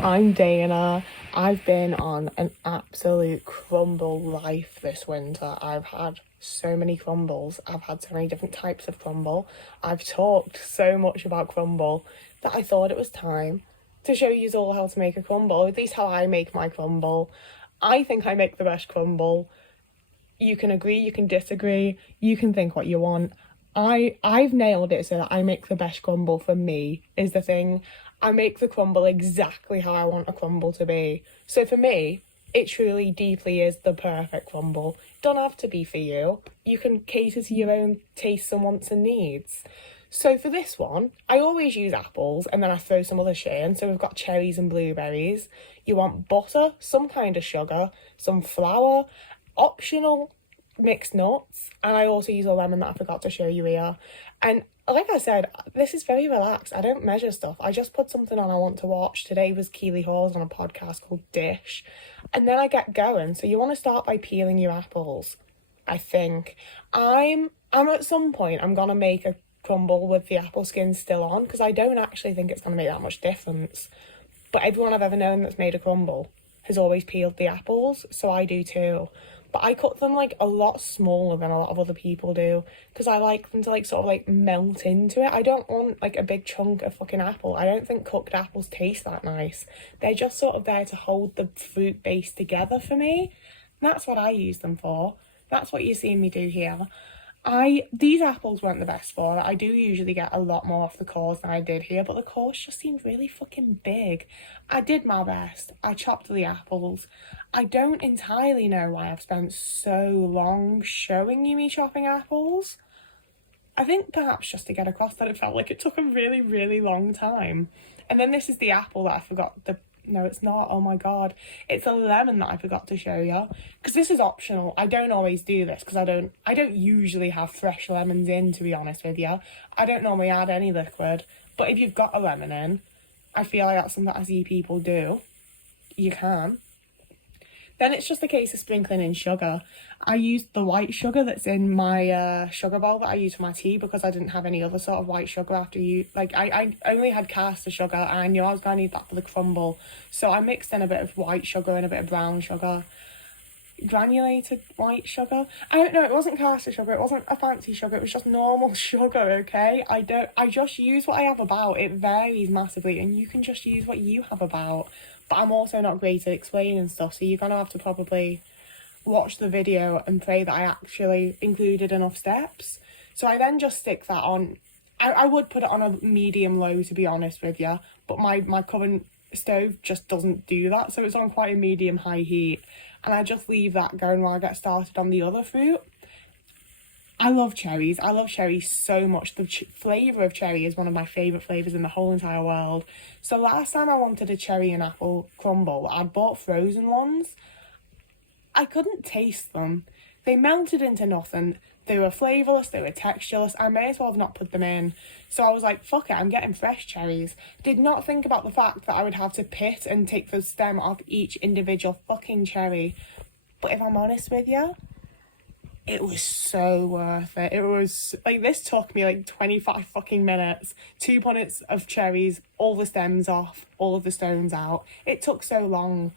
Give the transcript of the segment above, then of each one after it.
I'm Dana. I've been on an absolute crumble life this winter. I've had so many crumbles. I've had so many different types of crumble. I've talked so much about crumble that I thought it was time to show you all how to make a crumble, or at least how I make my crumble. I think I make the best crumble. You can agree, you can disagree, you can think what you want. I've nailed it so that I make the best crumble for me is the thing. I make the crumble exactly how I want a crumble to be. So for me, it truly deeply is the perfect crumble. Don't have to be for you. You can cater to your own tastes and wants and needs. So for this one, I always use apples and then I throw some other shit in. So we've got cherries and blueberries. You want butter, some kind of sugar, some flour, optional mixed nuts, and I also use a lemon that I forgot to show you here. And like I said, this is very relaxed. I don't measure stuff. I just put something on I want to watch. Today was Keely Hawes on a podcast called Dish. And then I get going. So you want to start by peeling your apples, I think. I'm at some point I'm gonna make a crumble with the apple skin still on because I don't actually think it's gonna make that much difference. But everyone I've ever known that's made a crumble has always peeled the apples, so I do too. But I cut them like a lot smaller than a lot of other people do because I like them to like sort of like melt into it. I don't want like a big chunk of fucking apple. I don't think cooked apples taste that nice. They're just sort of there to hold the fruit base together for me. And that's what I use them for. That's what you're seeing me do here. These apples weren't the best for it. I do usually get a lot more off the cores than I did here, but the cores just seemed really fucking big. I did my best. I chopped the apples. I don't entirely know why I've spent so long showing you me chopping apples. I think perhaps just to get across that it felt like it took a really, really long time. And then this is the apple that I forgot the... No, it's not. Oh my God. It's a lemon that I forgot to show you. Because this is optional. I don't always do this because I don't usually have fresh lemons in, to be honest with you. I don't normally add any liquid. But if you've got a lemon in, I feel like that's something that I see people do. You can. Then it's just a case of sprinkling in sugar. I used the white sugar that's in my sugar bowl that I use for my tea because I didn't have any other sort of white sugar after you. Like, I only had caster sugar and I knew I was going to need that for the crumble. So I mixed in a bit of white sugar and a bit of brown sugar. Granulated white sugar. I don't know, it wasn't caster sugar, it wasn't a fancy sugar, it was just normal sugar, okay? I just use what I have about. It varies massively and you can just use what you have about. But I'm also not great at explaining stuff, so you're gonna have to probably watch the video and pray that I actually included enough steps. So I then just stick that on. I would put it on a medium low, to be honest with you, but my current stove just doesn't do that, so it's on quite a medium high heat, and I just leave that going while I get started on the other fruit. I love cherries. I love cherries so much. The flavour of cherry is one of my favourite flavours in the whole entire world. So last time I wanted a cherry and apple crumble, I bought frozen ones. I couldn't taste them. They melted into nothing. They were flavourless, they were textureless. I may as well have not put them in. So I was like, fuck it, I'm getting fresh cherries. Did not think about the fact that I would have to pit and take the stem off each individual fucking cherry. But if I'm honest with you, it was so worth it. It was like, this took me like 25 fucking minutes. 2 punnets of cherries, all the stems off, all of the stones out. It took so long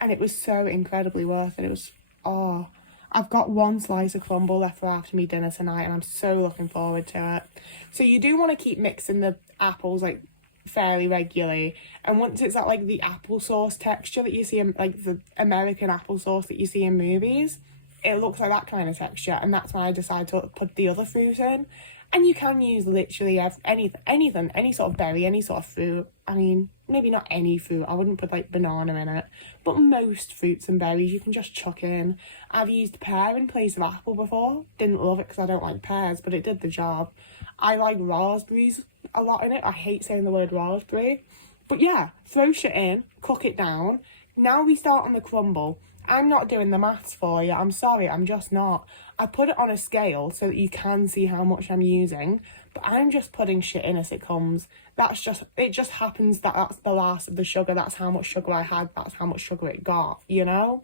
and it was so incredibly worth it. It was, oh, I've got one slice of crumble left for after me dinner tonight and I'm so looking forward to it. So you do want to keep mixing the apples like fairly regularly, and once it's at like the applesauce texture that you see in like the American applesauce that you see in movies, it looks like that kind of texture, and that's when I decide to put the other fruit in. And you can use literally anything, any sort of berry, any sort of fruit. I mean, maybe not any fruit, I wouldn't put like banana in it, but most fruits and berries you can just chuck in. I've used pear in place of apple before. Didn't love it because I don't like pears, but it did the job. I like raspberries a lot in it. I hate saying the word raspberry. But yeah, throw shit in, cook it down. Now we start on the crumble. I'm not doing the maths for you. I'm sorry, I'm just not. I put it on a scale so that you can see how much I'm using, but I'm just putting shit in as it comes. It just happens that that's the last of the sugar. That's how much sugar I had. That's how much sugar it got, you know?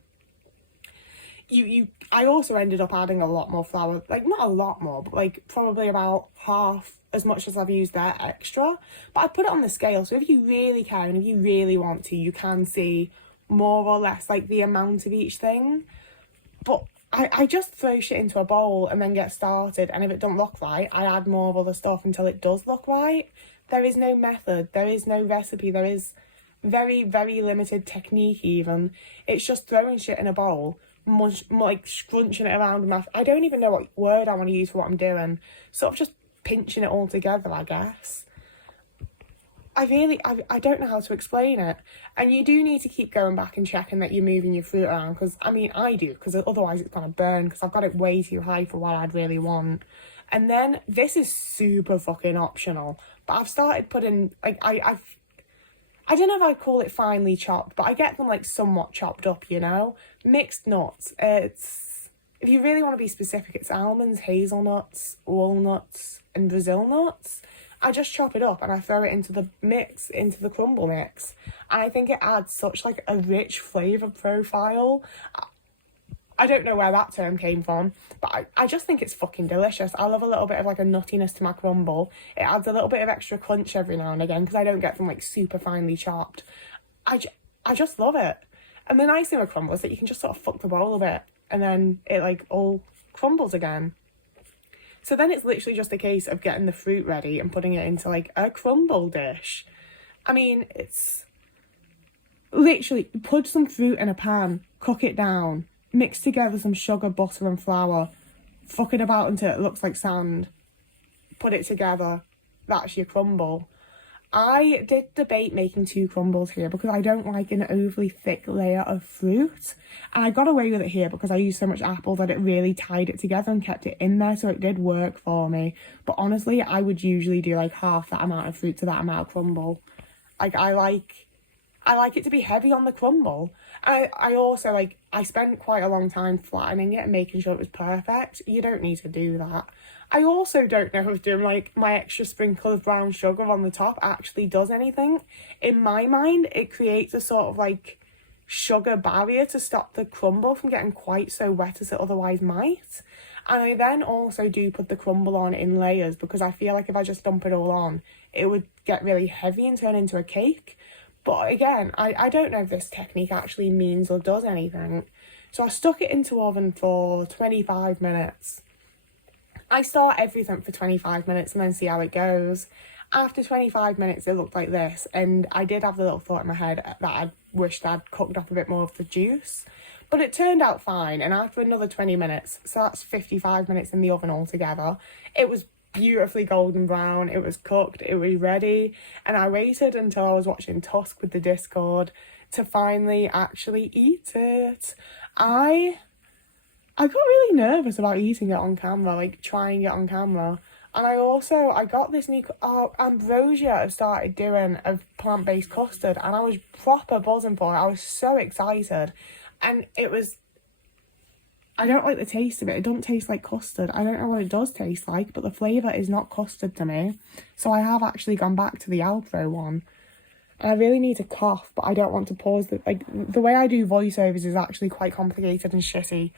I also ended up adding a lot more flour. Like, not a lot more, but like probably about half as much as I've used their extra, but I put it on the scale, so if you really care and if you really want to, you can see more or less like the amount of each thing. But I just throw shit into a bowl and then get started, and if it don't look right, I add more of other stuff until it does look right. There is no method, there is no recipe, there is very, very limited technique even. It's just throwing shit in a bowl, like scrunching it around with I don't even know what word I want to use for what I'm doing. Sort of just pinching it all together, I guess. I don't know how to explain it. And you do need to keep going back and checking that you're moving your fruit around, because, I mean, I do, because otherwise it's going to burn, because I've got it way too high for what I'd really want. And then, this is super fucking optional, but I've started putting, like, I don't know if I'd call it finely chopped, but I get them, like, somewhat chopped up, you know? Mixed nuts. If you really want to be specific, it's almonds, hazelnuts, walnuts, and Brazil nuts. I just chop it up and I throw it into the mix, into the crumble mix. And I think it adds such, like, a rich flavour profile. I don't know where that term came from, but I just think it's fucking delicious. I love a little bit of, like, a nuttiness to my crumble. It adds a little bit of extra crunch every now and again, because I don't get them, like, super finely chopped. I just love it. And the nice thing with crumble is that you can just sort of fuck the bowl a bit, and then it, like, all crumbles again. So then it's literally just a case of getting the fruit ready and putting it into, like, a crumble dish. I mean, it's literally put some fruit in a pan, cook it down, mix together some sugar, butter and flour, fuck it about until it looks like sand, put it together, that's your crumble. I did debate making 2 crumbles here because I don't like an overly thick layer of fruit. And I got away with it here because I used so much apple that it really tied it together and kept it in there, so it did work for me. But honestly, I would usually do like half that amount of fruit to that amount of crumble. Like, I like it to be heavy on the crumble. I also, like, I spent quite a long time flattening it and making sure it was perfect. You don't need to do that. I also don't know if doing, like, my extra sprinkle of brown sugar on the top actually does anything. In my mind, it creates a sort of, like, sugar barrier to stop the crumble from getting quite so wet as it otherwise might. And I then also do put the crumble on in layers, because I feel like if I just dump it all on, it would get really heavy and turn into a cake. But again, I don't know if this technique actually means or does anything. So I stuck it into oven for 25 minutes. I start everything for 25 minutes and then see how it goes. After 25 minutes, it looked like this. And I did have the little thought in my head that I wished I'd cooked up a bit more of the juice. But it turned out fine. And after another 20 minutes, so that's 55 minutes in the oven altogether, it was beautifully golden brown, it was cooked, it was ready, and I waited until I was watching Tusk with the Discord to finally actually eat it. I got really nervous about eating it on camera, like trying it on camera. And I got this new, Ambrosia have started doing a plant-based custard, and I was proper buzzing for it. I was so excited. And it was, I don't like the taste of it. It doesn't taste like custard. I don't know what it does taste like, but the flavour is not custard to me. So I have actually gone back to the Alpro one. And I really need to cough, but I don't want to pause. The way I do voiceovers is actually quite complicated and shitty.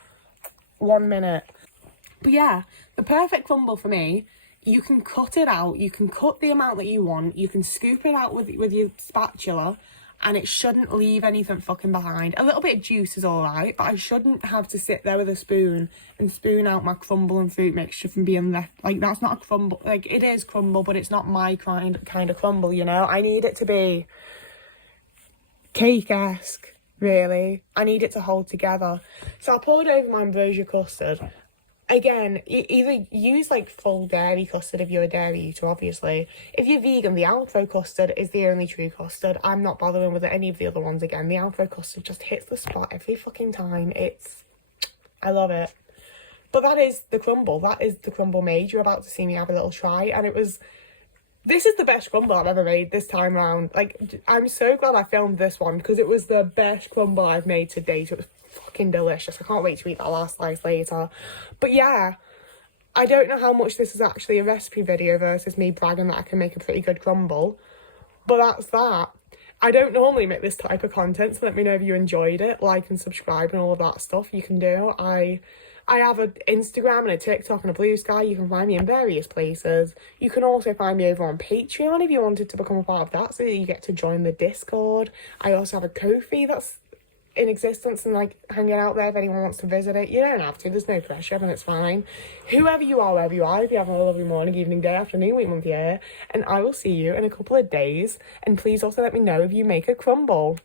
1 minute. But yeah, the perfect crumble for me, you can cut it out. You can cut the amount that you want. You can scoop it out with your spatula, and it shouldn't leave anything fucking behind. A little bit of juice is alright, but I shouldn't have to sit there with a spoon and spoon out my crumble and fruit mixture from being left. Like, that's not a crumble. Like, it is crumble, but it's not my kind of crumble, you know? I need it to be cake-esque, really. I need it to hold together. So I poured over my ambrosia custard. Again, either use like full dairy custard if you're a dairy eater, obviously. If you're vegan, the Alpro custard is the only true custard. I'm not bothering with any of the other ones again. The Alpro custard just hits the spot every fucking time. I love it. But that is the crumble. That is the crumble made. You're about to see me have a little try. And this is the best crumble I've ever made this time around. Like, I'm so glad I filmed this one, because it was the best crumble I've made to date. It was fucking delicious. I can't wait to eat that last slice later. But yeah, I don't know how much this is actually a recipe video versus me bragging that I can make a pretty good crumble, but that's that. I don't normally make this type of content, so let me know if you enjoyed it. Like and subscribe and all of that stuff you can do. I I have an Instagram and a TikTok and a Blue Sky. You can find me in various places. You can also find me over on Patreon if you wanted to become a part of that, so that you get to join the Discord. I also have a Ko-fi that's in existence and like hanging out there if anyone wants to visit it. You don't have to, there's no pressure and it's fine. Whoever you are, wherever you are, if you have a lovely morning, evening, day, afternoon, week, month, year, and I will see you in a couple of days. And please also let me know if you make a crumble.